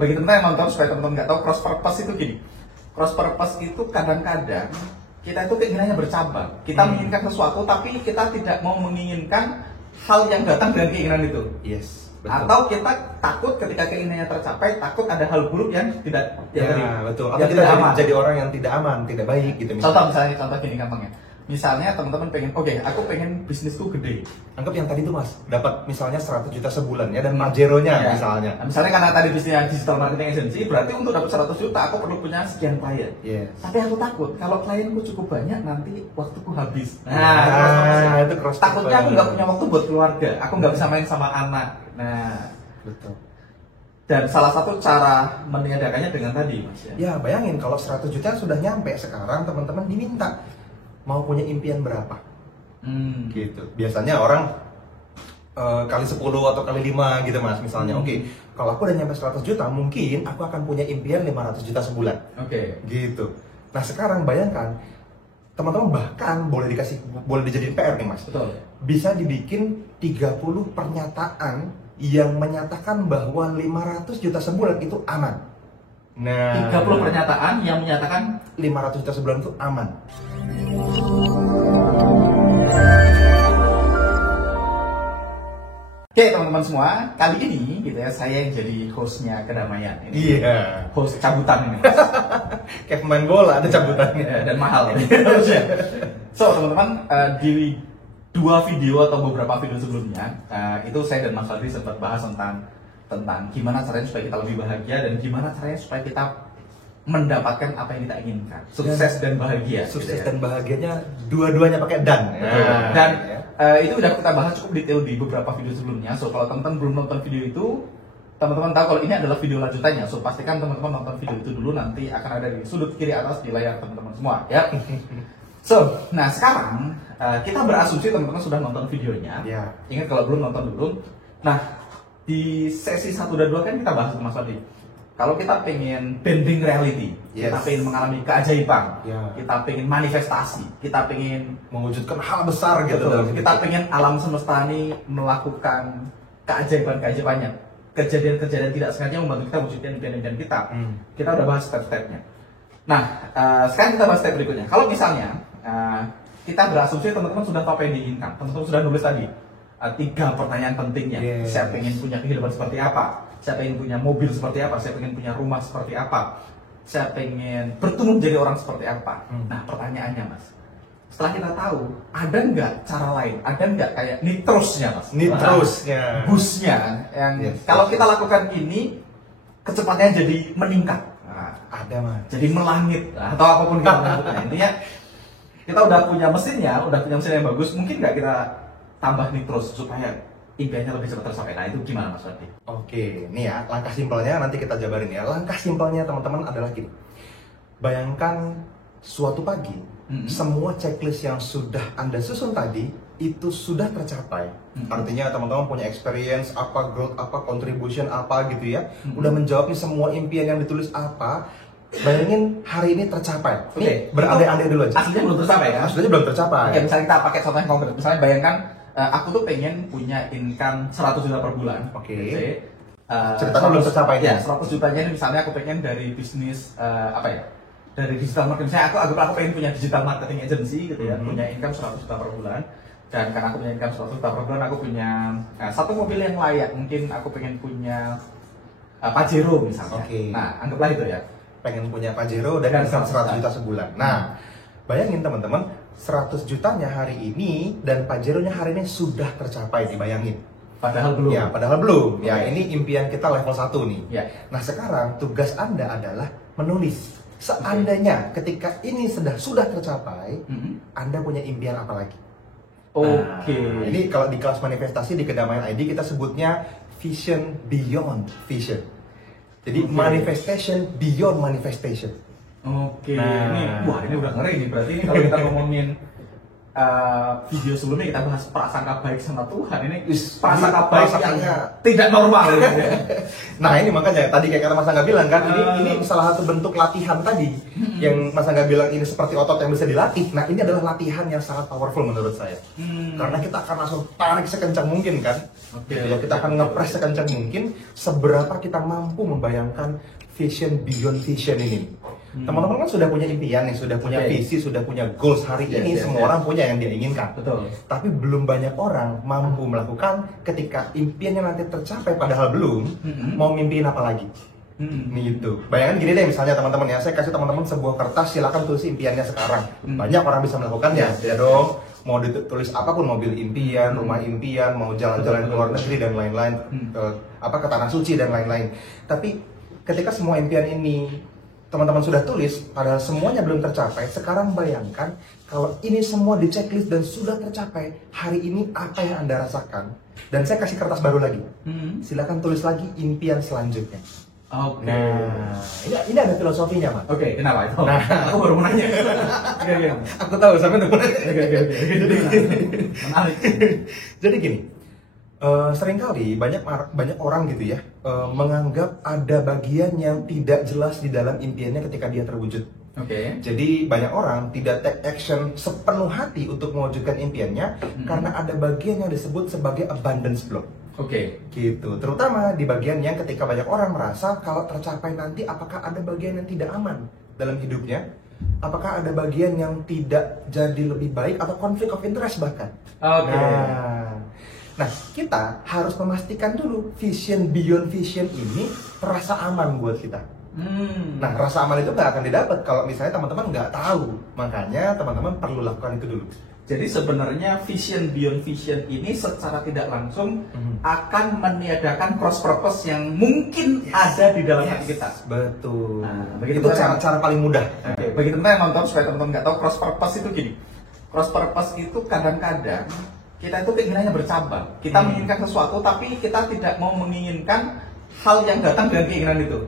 bagi teman-teman yang nonton, supaya teman-teman nggak tahu, cross purpose itu gini. Cross purpose itu kadang-kadang kita itu keinginannya bercabang. Kita menginginkan sesuatu, tapi kita tidak mau menginginkan hal yang datang dengan keinginan itu. Yes. Betul. Atau kita takut ketika keinginannya tercapai, takut ada hal buruk yang tidak betul. Atau yang kita tidak aman. jadi orang yang tidak aman, tidak baik gitu Misalnya gini gampangnya. Misalnya teman-teman pengen, aku pengen bisnisku gede. Anggap yang tadi tuh Mas, dapat misalnya 100 juta sebulan ya, dan Pajero-nya misalnya. Nah, misalnya karena tadi bisnisnya digital marketing agency, berarti untuk dapat 100 juta aku perlu punya sekian klien. Yes. Tapi aku takut kalau klienku cukup banyak nanti waktuku habis. Itu cross. Takutnya aku nggak punya waktu buat keluarga, aku nggak bisa main sama anak. Nah, betul. Dan salah satu cara meniadakannya dengan tadi, Mas ya. Ya, bayangin kalau 100 juta sudah nyampe, sekarang teman-teman diminta mau punya impian berapa? Gitu. Biasanya orang kali 10 atau kali 5 gitu Mas, misalnya. Oke, kalau aku udah nyampe 100 juta, mungkin aku akan punya impian 500 juta sebulan. Gitu. Nah, sekarang bayangkan teman-teman bahkan boleh dijadiin PR nih Mas. Betul. Bisa dibikin 30 pernyataan yang menyatakan bahwa 500 juta sebulan itu aman. Nah, 30 pernyataan yang menyatakan 500 juta sebulan itu aman. Oke teman-teman semua, kali ini gitu ya, saya yang jadi hostnya kedamaian ini. Iya. Host cabutan ini. Kayak pemain bola ada cabutannya. Dan mahal ini. So teman-teman, di 2 video atau beberapa video sebelumnya, itu saya dan Mas Fadli sempat bahas tentang gimana caranya supaya kita lebih bahagia dan gimana caranya supaya kita mendapatkan apa yang kita inginkan, sukses dan bahagia. Sukses dan bahagianya dua-duanya pakai dan. Dan itu udah kita bahas cukup detail di beberapa video sebelumnya. So kalau teman-teman belum nonton video itu, teman-teman tahu kalau ini adalah video lanjutannya. So pastikan teman-teman nonton video itu dulu, nanti akan ada di sudut kiri atas di layar teman-teman semua ya. So, nah sekarang kita berasumsi teman-teman sudah nonton videonya. Ingat kalau belum nonton dulu. Nah, di sesi 1 dan 2 kan kita bahas Mas Fadli. Kalau kita pengen bending reality, kita pengen mengalami keajaiban, kita pengen manifestasi, kita pengen mewujudkan hal besar gitu. Kita pengen alam semesta ini melakukan keajaiban-keajaibannya, kejadian-kejadian tidak sengaja membantu kita mewujudkan impian-impian kita. Kita udah bahas step-stepnya. Nah, sekarang kita bahas step berikutnya. Kalau misalnya kita berasumsi teman-teman sudah tahu apa yang diinginkan, teman-teman sudah nulis tadi 3 pertanyaan pentingnya. Saya pengen punya kehidupan seperti apa? Saya pengen punya mobil seperti apa? Saya pengen punya rumah seperti apa? Saya pengen bertumbuh menjadi orang seperti apa? Nah, pertanyaannya Mas, setelah kita tahu, ada nggak cara lain? Ada nggak kayak nitrosnya Mas? Nitrosnya, busnya yang kalau kita lakukan ini kecepatannya jadi meningkat. Ada Mas. Jadi melangit atau apapun kita menyebutnya. Intinya kita udah punya mesin yang bagus, mungkin nggak kita tambah nitros supaya impiannya lebih cepat tercapai. Nah, itu gimana Mas Fadli? Oke, nih ya, langkah simpelnya nanti kita jabarin ya. Langkah simpelnya teman-teman adalah gini. Bayangkan suatu pagi, semua checklist yang sudah Anda susun tadi itu sudah tercapai. Artinya teman-teman punya experience apa, growth apa, contribution apa gitu ya. Udah menjawab nih semua impian yang ditulis apa. Bayangin hari ini tercapai. Nih, berandai-andai dulu aja. Aslinya belum tercapai ya? Aslinya belum tercapai. Oke, misalnya kita pakai contoh yang konkret. Misalnya bayangkan aku tuh pengen punya income 100 juta per bulan. Ceritanya belum tercapai ya. 100 jutanya ini misalnya aku pengen dari bisnis dari digital marketing. Misalnya aku pengen punya digital marketing agency gitu ya, punya income 100 juta per bulan. Dan karena aku punya income 100 juta per bulan, aku punya satu mobil yang layak. Mungkin aku pengen punya Pajero misalnya. Nah, anggaplah itu ya. Pengen punya Pajero dan income 100 juta sebulan. Nah, bayangin teman-teman, 100 jutanya hari ini dan Pajero-nya hari ini sudah tercapai, dibayangin. Padahal belum. Ya, padahal belum. Ya, ini impian kita level 1 nih. Ya. Nah, sekarang tugas Anda adalah menulis. Seandainya ketika ini sudah tercapai, Anda punya impian apa lagi? Nah, ini kalau di kelas manifestasi di Kedamaian ID kita sebutnya vision beyond vision. Jadi manifestation beyond manifestation. Ini udah ngeri nih. Berarti ini kalau kita ngomongin video sebelumnya kita bahas prasangka baik sama Tuhan, ini prasangka baik yang tidak normal. Nah ini makanya tadi kayak kata Mas Angga bilang kan, ini salah satu bentuk latihan tadi yang Mas Angga bilang ini seperti otot yang bisa dilatih. Nah ini adalah latihan yang sangat powerful menurut saya, karena kita akan langsung tarik sekencang mungkin kan, kita akan ngepres sekencang mungkin. Seberapa kita mampu membayangkan vision beyond vision ini. Teman-teman kan sudah punya impian nih, sudah punya visi, sudah punya goals hari ini. Semua orang punya yang dia inginkan. Betul. Tapi belum banyak orang mampu melakukan ketika impiannya nanti tercapai padahal belum. Mau mimpiin apa lagi? Gitu. Bayangkan gini deh, misalnya teman-teman ya, saya kasih teman-teman sebuah kertas, silakan tulis impiannya sekarang. Banyak orang bisa melakukannya, ya dong. Mau ditulis apapun, mobil impian, rumah impian, mau jalan-jalan ke luar negeri dan lain-lain, ke tanah suci dan lain-lain. Tapi ketika semua impian ini teman-teman sudah tulis, padahal semuanya belum tercapai. Sekarang bayangkan kalau ini semua di checklist dan sudah tercapai, hari ini apa yang Anda rasakan? Dan saya kasih kertas baru lagi. Silakan tulis lagi impian selanjutnya. Oke. Nah, ini ada filosofinya, Mas. Oke, kenapa itu? Nah, aku baru mau nanya. Aku tahu sampai nunggu. Menarik. Jadi gini, seringkali banyak orang gitu ya menganggap ada bagian yang tidak jelas di dalam impiannya ketika dia terwujud. Jadi banyak orang tidak take action sepenuh hati untuk mewujudkan impiannya karena ada bagian yang disebut sebagai abundance block. Gitu. Terutama di bagian yang ketika banyak orang merasa kalau tercapai nanti apakah ada bagian yang tidak aman dalam hidupnya? Apakah ada bagian yang tidak jadi lebih baik atau konflik of interest bahkan? Nah, kita harus memastikan dulu vision beyond vision ini terasa aman buat kita. Nah, rasa aman itu nggak akan didapat kalau misalnya teman-teman nggak tahu. Makanya teman-teman perlu lakukan itu dulu. Jadi sebenarnya vision beyond vision ini secara tidak langsung akan meniadakan cross purpose yang mungkin ada di dalam hati kita. Betul. Nah, itu cara paling mudah. Bagi teman-teman yang nonton, supaya teman-teman nggak tahu, cross purpose itu gini. Cross purpose itu kadang-kadang kita itu keinginannya bercabang. Kita menginginkan sesuatu, tapi kita tidak mau menginginkan hal yang datang dengan keinginan itu.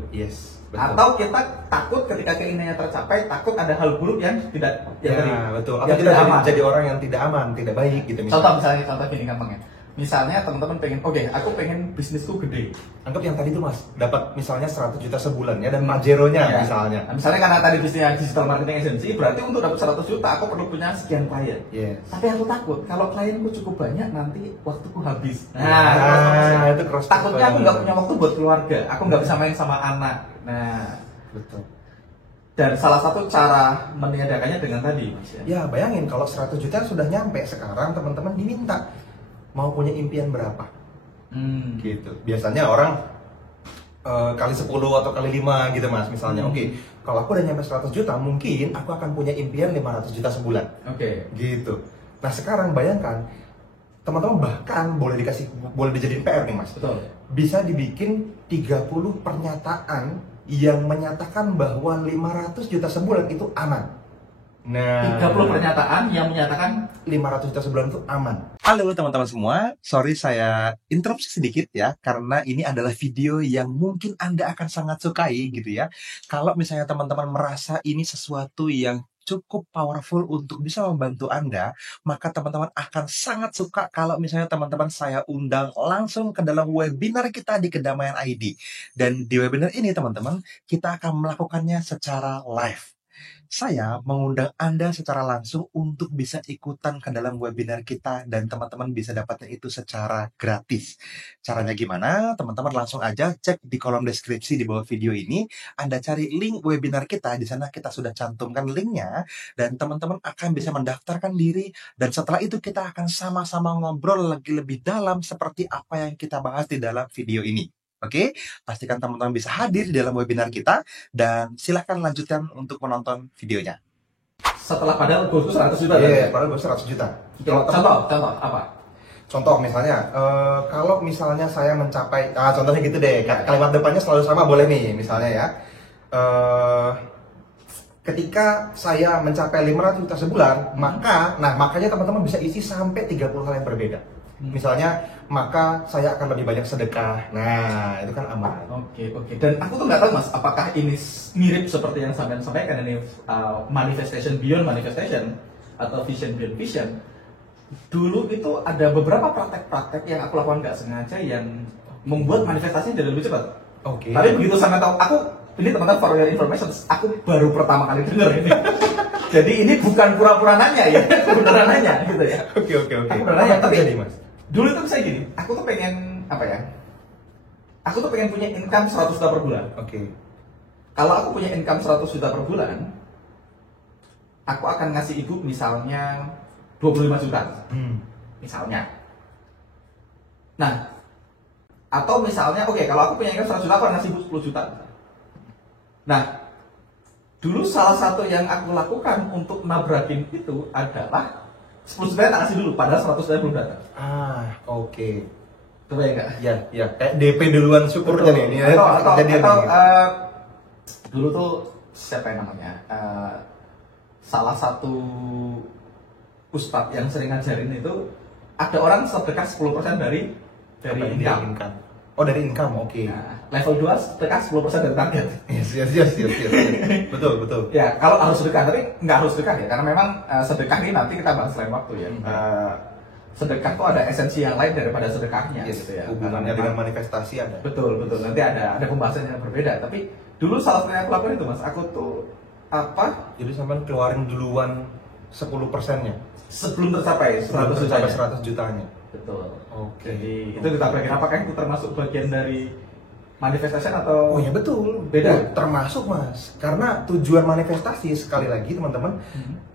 Betul. Atau kita takut ketika keinginannya tercapai, takut ada hal buruk yang tidak betul. Yang tidak aman. Jadi orang yang tidak aman, tidak baik gitu misalnya. Contoh gini gampangnya. Misalnya teman-teman pengen, aku pengen bisnisku gede. Anggap yang tadi tuh Mas, dapat misalnya 100 juta sebulan ya, dan Pajero-nya misalnya. Nah, misalnya karena tadi bisnisnya digital marketing agency, berarti untuk dapat 100 juta aku perlu punya sekian klien. Tapi aku takut kalau klienku cukup banyak nanti waktuku habis. Nah, itu cross. Takutnya aku nggak punya waktu buat keluarga, aku nggak bisa main sama anak. Nah, betul. Dan salah satu cara meniadakannya dengan tadi, Mas ya. Ya, bayangin kalau 100 juta sudah nyampe, sekarang teman-teman diminta mau punya impian berapa? Gitu. Biasanya orang kali 10 atau kali 5 gitu Mas, misalnya. Kalau aku udah nyampe 100 juta, mungkin aku akan punya impian 500 juta sebulan. Gitu. Nah, sekarang bayangkan teman-teman bahkan boleh dijadiin PR nih Mas. Betul. Bisa dibikin 30 pernyataan yang menyatakan bahwa 500 juta sebulan itu aman. Nah, 30 pernyataan yang menyatakan 500 juta sebulan itu aman. Halo teman-teman semua, sorry saya interupsi sedikit ya, karena ini adalah video yang mungkin Anda akan sangat sukai gitu ya. Kalau misalnya teman-teman merasa ini sesuatu yang cukup powerful untuk bisa membantu Anda, maka teman-teman akan sangat suka kalau misalnya teman-teman saya undang langsung ke dalam webinar kita di Kedamaian ID. Dan di webinar ini teman-teman, kita akan melakukannya secara live. Saya mengundang Anda secara langsung untuk bisa ikutan ke dalam webinar kita dan teman-teman bisa dapatnya itu secara gratis. Caranya gimana? Teman-teman langsung aja cek di kolom deskripsi di bawah video ini. Anda cari link webinar kita, di sana kita sudah cantumkan linknya dan teman-teman akan bisa mendaftarkan diri dan setelah itu kita akan sama-sama ngobrol lagi lebih dalam seperti apa yang kita bahas di dalam video ini. Oke, pastikan teman-teman bisa hadir di dalam webinar kita dan silahkan lanjutkan untuk menonton videonya. Setelah padahal goalku 100 juta. Padahal goalku 100 juta. Contoh apa? Contoh misalnya, kalau misalnya saya mencapai, contohnya gitu deh, kalimat depannya selalu sama boleh nih, misalnya ya. Ketika saya mencapai 500 juta sebulan, makanya teman-teman bisa isi sampai 30 hal yang berbeda. Misalnya, maka saya akan lebih banyak sedekah. Nah, itu kan aman. Oke. Dan aku tuh nggak tahu Mas, apakah ini mirip seperti yang sampean sampaikan ini manifestation beyond manifestation? atau vision beyond vision, dulu itu ada beberapa praktek-praktek yang aku lakukan nggak sengaja yang membuat manifestasinya jadi lebih cepat. Oke. Tapi begitu sampai tahu, aku ini teman-teman for your information, aku baru pertama kali denger ini. Jadi ini bukan pura-pura nanya ya, beneran nanya gitu ya. Oke. Aku beneran nanya, tapi jadi mas. dulu itu saya gini, aku tuh pengen apa ya? Aku tuh pengen punya income 100 juta per bulan. Oke. Kalau aku punya income 100 juta per bulan, aku akan ngasih ibu misalnya 25 juta. Misalnya. Nah, atau misalnya, oke, kalau aku punya income 100 juta, aku akan ngasih ibu 10 juta. Nah, dulu salah satu yang aku lakukan untuk nabrakin itu adalah 10 juta tak kasih dulu, padahal 100 juta belum datang. Oke. Coba ya enggak? Ya, kayak DP duluan syukurnya nih. Ini Atau kejadian nih. dulu tuh siapa yang namanya? Salah satu ustadz yang sering ngajarin itu, ada orang sedekah 10% dari Apa yang dia income. inginkan? Oh, dari income, oke. Nah, level 2 sedekah 10% dari target. Yes. Betul. Ya, kalau harus sedekah, tapi nggak harus sedekah ya, karena memang sedekah ini nanti kita bahas lain waktu ya. Sedekah tuh ada esensi yang lain daripada sedekahnya, Yes, gitu ya. hubungannya dengan manifestasi ada. Betul. Nanti ada pembahasan yang berbeda. Tapi dulu salah satu yang aku lakukan itu, Mas, aku tuh Jadi sampai keluarin duluan 10%-nya sebelum tercapai 100 jutanya. 100 jutanya. Betul. Oke. Jadi itu ditabrakin. Apakah itu termasuk bagian dari manifestation atau? Oh ya betul. Beda. Termasuk mas. Karena tujuan manifestasi sekali lagi teman-teman,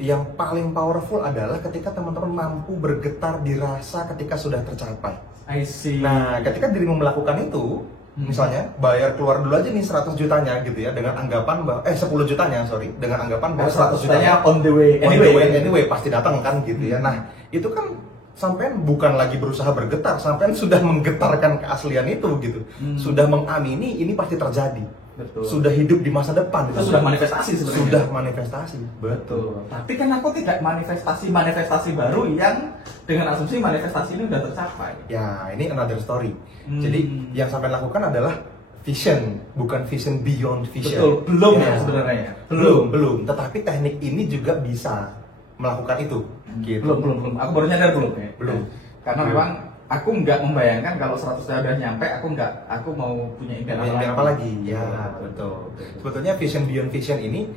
yang paling powerful adalah ketika teman-teman mampu bergetar di rasa ketika sudah tercapai. I see. Nah, ketika dirimu melakukan itu, misalnya bayar keluar dulu aja nih 100 jutanya gitu ya, dengan anggapan bahwa 10 jutanya, sorry, dengan anggapan bahwa 100 jutanya on the way anyway pasti datang kan gitu ya. Nah, itu kan sampean bukan lagi berusaha bergetar, sampean sudah menggetarkan keaslian itu gitu. Sudah mengamini ini pasti terjadi. Betul. Sudah hidup di masa depan. Itu sudah manifestasi sebenarnya. Sudah manifestasi. Betul. Tapi kan aku tidak manifestasi baru yang dengan asumsi manifestasi ini udah tercapai. Ya, ini another story. Jadi yang sampean lakukan adalah vision, bukan vision beyond vision. Betul, belum ya sebenarnya. Belum. Tetapi teknik ini juga bisa melakukan itu. Gitu. Belum. Aku baru nyadar belum ya. Belum. Karena memang aku nggak membayangkan kalau 100 udah nyampe, aku mau punya impian apa lagi. Ya, betul. Sebetulnya vision beyond vision ini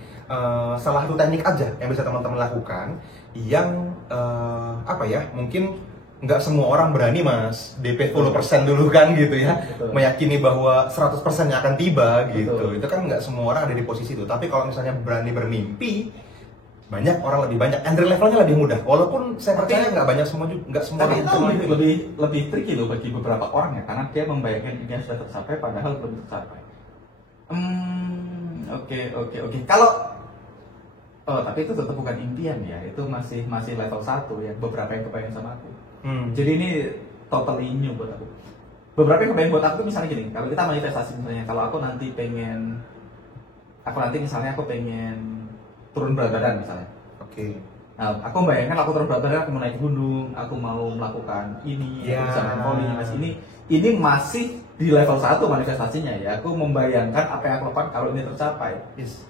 salah satu teknik aja yang bisa teman-teman lakukan yang mungkin nggak semua orang berani mas DP 10% dulu kan gitu ya. Betul. Meyakini bahwa 100%-nya akan tiba gitu. Betul. Itu kan nggak semua orang ada di posisi itu. Tapi kalau misalnya berani bermimpi, banyak orang lebih banyak, entry levelnya lebih mudah. Walaupun saya percaya nggak banyak semua juga, nggak semua tapi orang itu lebih tricky loh bagi beberapa orang ya, karena dia membayangkan impian sudah tercapai padahal belum tercapai. Oke. Tapi itu tetap bukan impian ya, itu masih level 1 ya, beberapa yang kebayang sama aku. Jadi ini totally new buat aku. Beberapa yang kebayang buat aku tuh misalnya gini, kalau kita manifestasi misalnya, kalau aku nanti pengen turun berat badan misalnya. Oke. Nah, aku membayangkan aku turun berat badan, aku mau naik gunung, aku mau melakukan ini, aku bisa main volley, ini masih di level 1 manifestasinya ya. Aku membayangkan apa yang aku lakukan kalau ini tercapai. Yes.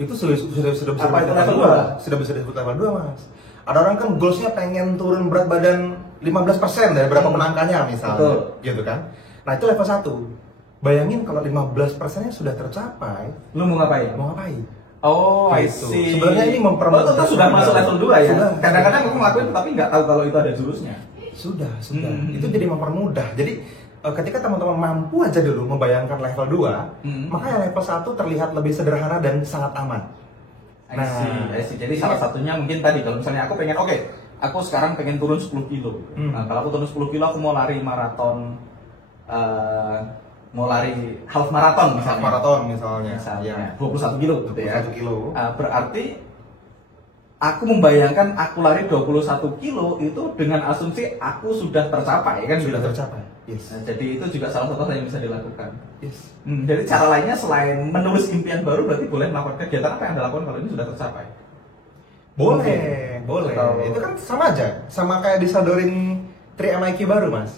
Itu sudah bisa apa itu level 2? Sudah bisa disebut level 2 mas. Ada orang kan goalsnya pengen turun berat badan 15% dari berapa penangkanya misalnya. Betul. Gitu kan. Nah itu level 1. Bayangin kalau 15%-nya sudah tercapai, lu mau ngapain? Oh, I see. Sebenarnya ini mempermudah. Itu sudah masuk level 2 ya? Kadang-kadang aku ngelakuin tapi nggak tahu kalau itu ada jurusnya. Sudah. Itu jadi mempermudah. Jadi ketika teman-teman mampu aja dulu membayangkan level 2, maka yang level 1 terlihat lebih sederhana dan sangat aman. I see. Jadi salah satunya mungkin tadi, kalau misalnya aku pengen, aku sekarang pengen turun 10 kilo. Nah, kalau aku turun 10 kilo, aku mau lari maraton, mau lari half marathon misalnya. Half marathon misalnya. Ya. 21 kilo gitu ya. 21 kilo. Berarti aku membayangkan aku lari 21 kilo itu dengan asumsi aku sudah tercapai kan? Sudah gitu. tercapai. Yes. Nah, jadi itu juga salah satu hal yang bisa dilakukan. Yes. Jadi cara lainnya selain menulis impian baru, berarti boleh melakukan kegiatan apa yang Anda lakukan kalau ini sudah tercapai? Boleh. Itu kan sama aja, sama kayak disodorin 3MIQ baru mas.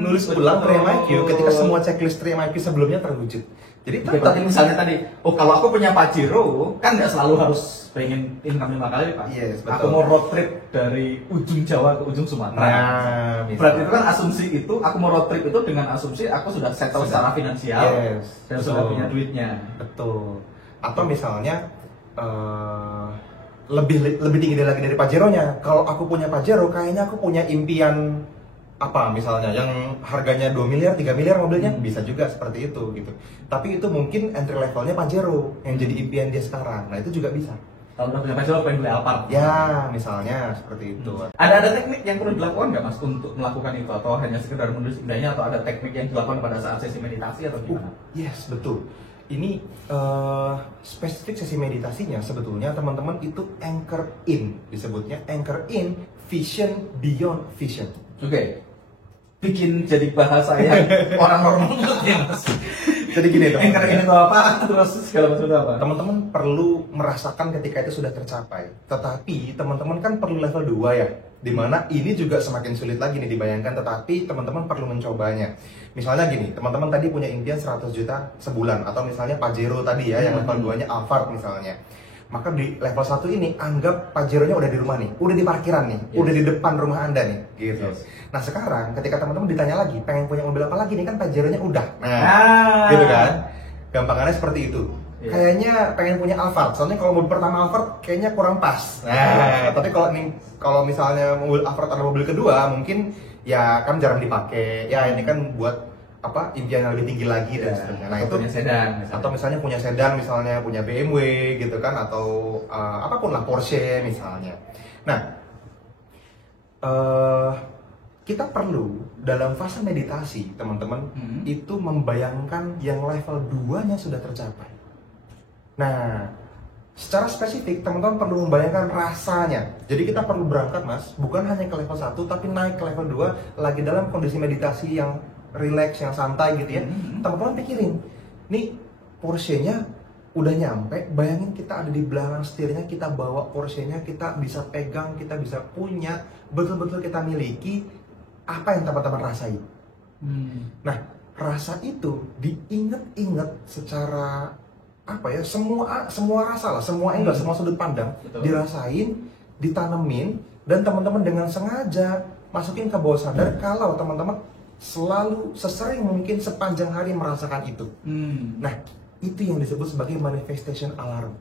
nulis ulang 3MIQ ketika semua checklist 3MIQ sebelumnya terwujud. Jadi Oke, berarti misalnya tadi, kalau aku punya Pajero, kan nggak selalu harus pengen income 5 kali, Pak. Yes, betul. Aku mau road trip dari ujung Jawa ke ujung Sumatera. Nah, berarti itu kan asumsi itu, aku mau road trip itu dengan asumsi aku sudah settle secara finansial, dan sudah punya duitnya. Betul. Atau misalnya lebih tinggi lagi dari Pajero-nya. Kalau aku punya Pajero, kayaknya aku punya impian apa misalnya yang harganya 2 miliar, 3 miliar mobilnya, bisa juga seperti itu gitu. Tapi itu mungkin entry levelnya Pajero yang jadi impian dia sekarang. Nah, itu juga bisa. Kalau udah punya Pajero pengen beli Alphard. Ya, misalnya seperti itu. Ada teknik yang perlu dilakukan nggak, Mas, untuk melakukan itu, atau hanya sekedar menulis indahnya, atau ada teknik yang dilakukan pada saat sesi meditasi atau gimana? Yes, betul. Ini spesifik sesi meditasinya sebetulnya teman-teman itu anchor in, disebutnya anchor in vision beyond vision. Oke. Bikin jadi bahasa yang orang normal ya, Mas. Jadi gini, anchor in itu apa, terus segala macam itu apa? Teman-teman perlu merasakan ketika itu sudah tercapai. Tetapi teman-teman kan perlu level 2 ya, dimana ini juga semakin sulit lagi nih dibayangkan, tetapi teman-teman perlu mencobanya. Misalnya gini, teman-teman tadi punya impian 100 juta sebulan, atau misalnya Pajero tadi ya, yang level 2-nya Alphard misalnya. Maka di level 1 ini, anggap Pajero-nya udah di rumah nih, udah di parkiran nih, udah di depan rumah Anda nih, gitu. Nah sekarang, ketika teman-teman ditanya lagi, pengen punya mobil apa lagi nih, kan Pajero-nya udah. Nah, gitu kan? Gampangannya seperti itu. Kayaknya pengen punya Alphard, soalnya kalau mobil pertama Alphard kayaknya kurang pas. Nah, tapi kalau misalnya mobil Alphard ada mobil kedua, mungkin ya kan jarang dipakai. Ya ini kan buat apa impian yang lebih tinggi lagi dan seterusnya. Nah itu punya sedan, atau misalnya punya sedan, misalnya punya BMW gitu kan, atau apapun lah, Porsche misalnya. Nah kita perlu dalam fase meditasi teman-teman itu membayangkan yang level 2-nya sudah tercapai. Nah, secara spesifik teman-teman perlu membayangkan rasanya. Jadi kita perlu berangkat, Mas, bukan hanya ke level 1 tapi naik ke level 2 lagi dalam kondisi meditasi yang relax, yang santai gitu ya. Teman-teman pikirin, nih Porsche-nya udah nyampe, bayangin kita ada di belakang setirnya, kita bawa Porsche-nya, kita bisa pegang, kita bisa punya, betul-betul kita miliki. Apa yang teman-teman rasain? Nah, rasa itu diingat-ingat secara apa ya, semua rasa lah, semua angle, semua sudut pandang. Betul. Dirasain, ditanemin, dan teman-teman dengan sengaja masukin ke bawah sadar kalau teman-teman selalu sesering mungkin sepanjang hari merasakan itu. Nah, itu yang disebut sebagai manifestation alarm.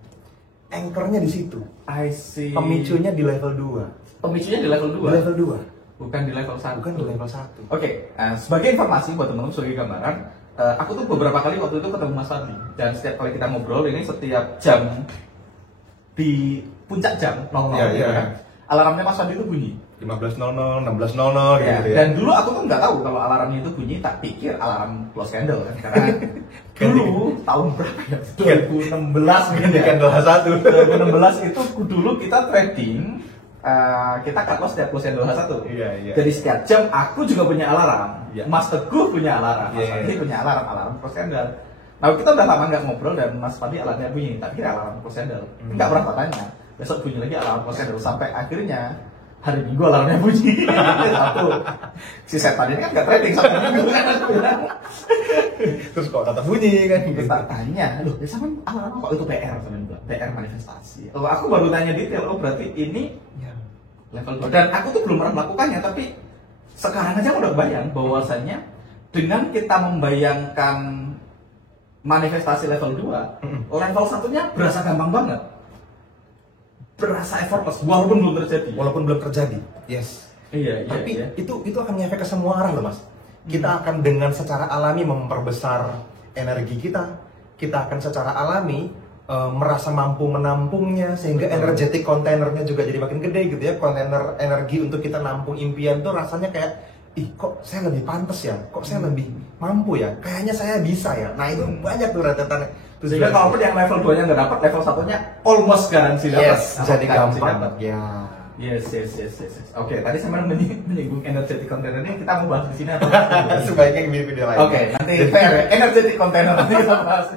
Anchornya di situ. I see. Pemicunya di level 2. Pemicunya di level 2. Di level 2. Bukan di level 1. Bukan di level 1. Oke, sebagai informasi buat teman-teman, sebagai gambaran, aku tuh beberapa kali waktu itu ketemu Mas Fadli, dan setiap kali kita ngobrol ini setiap jam di puncak jam 00 gitu kan, alarmnya Mas Fadli itu bunyi 15.00, 16.00 gitu ya. Dan dulu aku tuh nggak tahu kalau alarmnya itu bunyi, tak pikir alarm close candle kan, karena dulu tahun berapa ya, 2016 mungkin di candle 1. 2016 itu dulu kita trading, kita cut loss setiap close candle H1. Jadi setiap jam aku juga punya alarm, Mas Teguh punya alarm, Mas Fadli punya alarm close candle. Nah kita udah lama nggak ngobrol dan Mas Fadli alarmnya bunyi, tak kira alarm close candle. Nggak pernah tanya, besok bunyi lagi alarm close candle, sampai akhirnya hari Minggu alarmnya bunyi. Satu, si setan ini kan nggak trading Sabtu Minggu kan. Terus kok kata bunyi kan? Kita tanya, loh biasa kan alarm kok itu PR, teman bilang PR manifestasi. Oh, aku baru tanya detail, oh berarti ini level 2. Dan aku tuh belum pernah melakukannya, tapi sekarang aja udah bayang bahwasannya dengan kita membayangkan manifestasi level 2, level 1-nya berasa gampang banget. Berasa effortless walaupun belum terjadi. Yes. Iya. Tapi itu akan ngefek ke semua arah loh, Mas. Kita akan dengan secara alami memperbesar energi kita. Kita akan secara alami merasa mampu menampungnya, sehingga energetic containernya juga jadi makin gede gitu ya. Kontainer energi untuk kita nampung impian tuh rasanya kayak, ih kok saya lebih pantas ya, kok saya lebih mampu ya, kayaknya saya bisa ya. Nah itu banyak tuh rentetan. Sehingga kalaupun yang level 2-nya nggak dapat, level 1-nya almost garansi dapat. Yes, jadi gampang. Ya. Yes. Oke, tadi saya menyinggung energetic container ini, kita mau bahas di sini atau sebaiknya di video lain. Oke, nanti fair ya, energetic container nanti kita bahas.